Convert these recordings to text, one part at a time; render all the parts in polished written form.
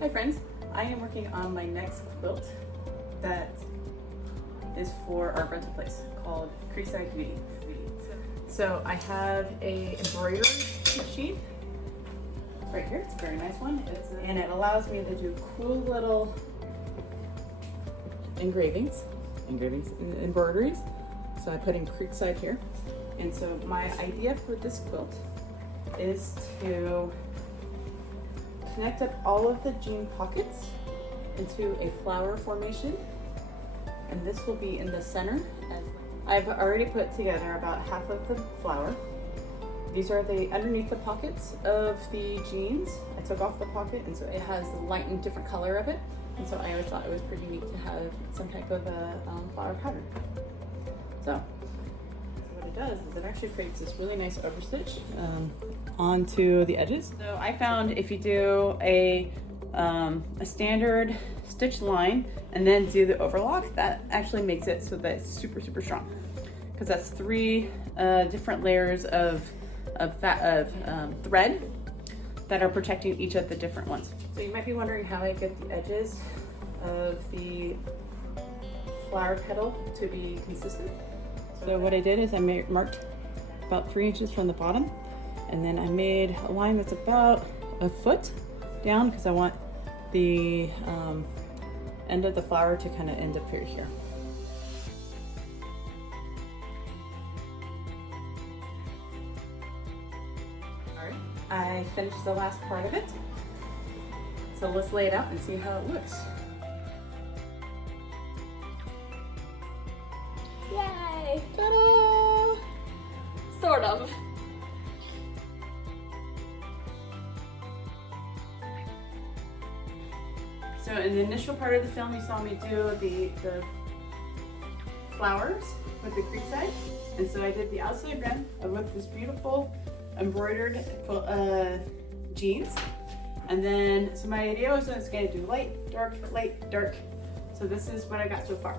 Hi friends, I am working on my next quilt that is for our rental place called Creekside Beauty. So I have a embroidery sheet right here. It's a very nice one, and it allows me to do cool little embroideries. So I put in Creekside here. And so my idea for this quilt is to connect up all of the jean pockets into a flower formation, and this will be in the center. I've already put together about half of the flower. These are the underneath the pockets of the jeans. I took off the pocket, and so it has the light and different color of it, and so I always thought it was pretty neat to have some type of a flower pattern. So what it does is it actually creates this really nice overstitch onto the edges. So I found if you do a standard stitch line and then do the overlock, that actually makes it so that it's super strong, because that's 3 different layers of thread that are protecting each of the different ones. So you might be wondering how I get the edges of the flower petal to be consistent. So what I did is I marked about 3 inches from the bottom, and then I made a line that's about a foot down, because I want the end of the flower to kind of end up here. All right, I finished the last part of it. So let's lay it out and see how it looks. Yay! Ta-da! Sort of. So in the initial part of the film, you saw me do the flowers with the Creekside, and so I did the outside rim with this beautiful embroidered jeans, and then so my idea was going to do light, dark, light, dark. So this is what I got so far.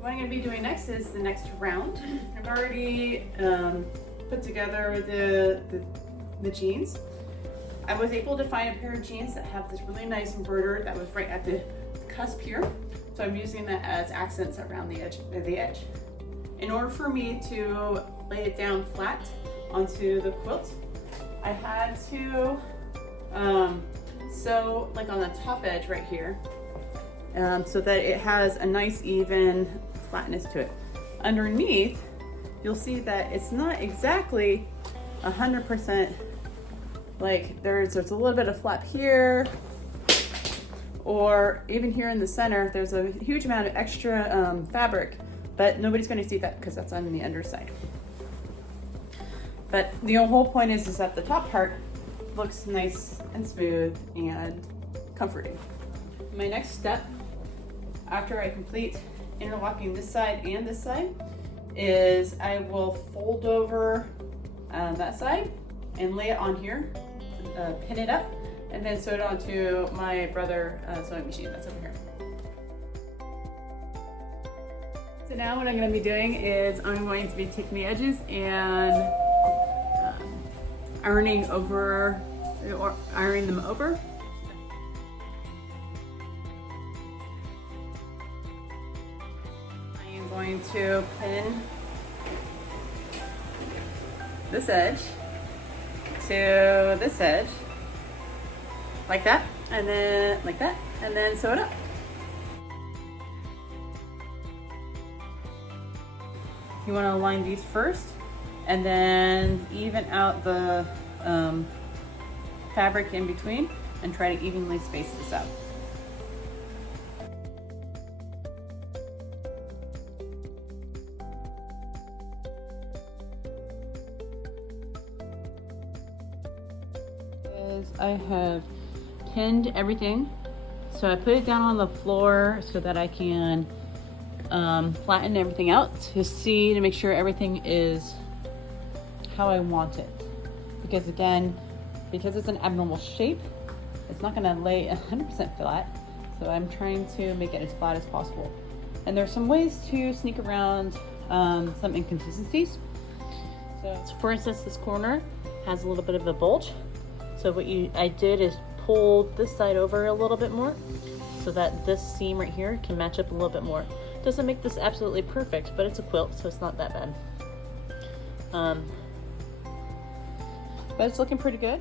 What I'm going to be doing next is the next round. I've already put together the jeans. I was able to find a pair of jeans that have this really nice embroidery that was right at the cusp here. So I'm using that as accents around the edge. In order for me to lay it down flat onto the quilt, I had to sew like on the top edge right here, so that it has a nice even flatness to it. Underneath, you'll see that it's not exactly 100%. Like there's a little bit of flap here, or even here in the center, there's a huge amount of extra fabric, but nobody's going to see that because that's on the underside. But the whole point is that the top part looks nice and smooth and comforting. My next step, after I complete interlocking this side and this side, is I will fold over that side and lay it on here, pin it up, and then sew it onto my brother sewing machine that's over here. So now what I'm going to be doing is I'm going to be taking the edges and ironing them over. I am going to pin this edge to this edge like that, and then like that, and then sew it up. You want to align these first and then even out the fabric in between and try to evenly space this out. I have pinned everything, so I put it down on the floor so that I can flatten everything out to make sure everything is how I want it, because again, because it's an abnormal shape, it's not going to lay 100% flat, so I'm trying to make it as flat as possible. And there's some ways to sneak around some inconsistencies. So for instance, this corner has a little bit of a bulge. So what I did is pull this side over a little bit more so that this seam right here can match up a little bit more. Doesn't make this absolutely perfect, but it's a quilt, so it's not that bad. But it's looking pretty good.